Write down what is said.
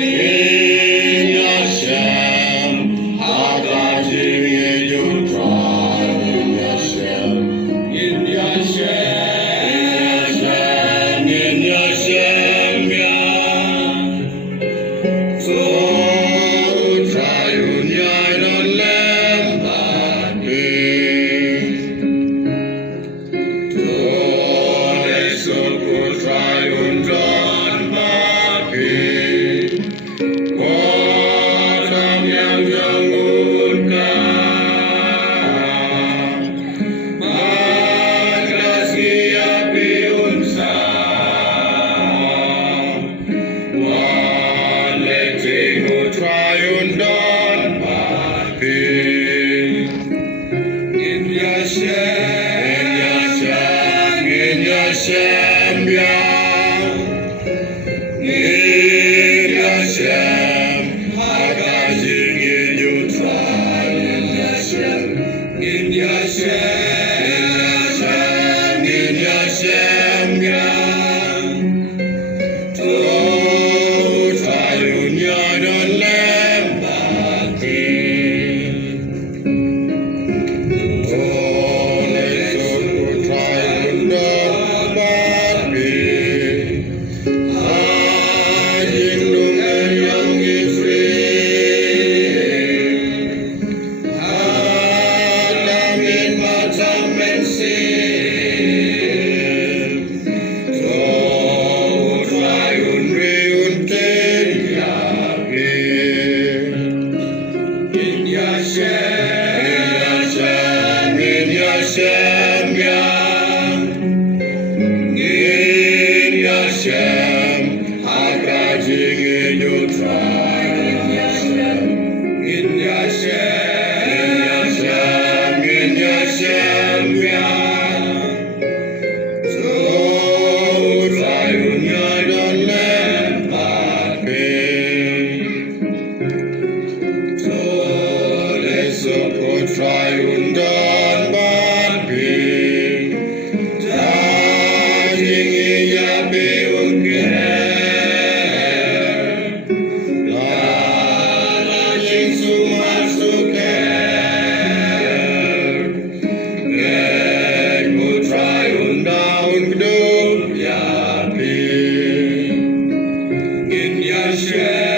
In Hashem, Hagajim Yedutrai, in Hashem, in Hashem, in Hashem, so Trayun Yairon Lembati, Tone Suku Trayun John Baki. Orang yang unka Madrasi api unsa Wale tingu trayun don papi In Yashem, in Yashem, in Yashem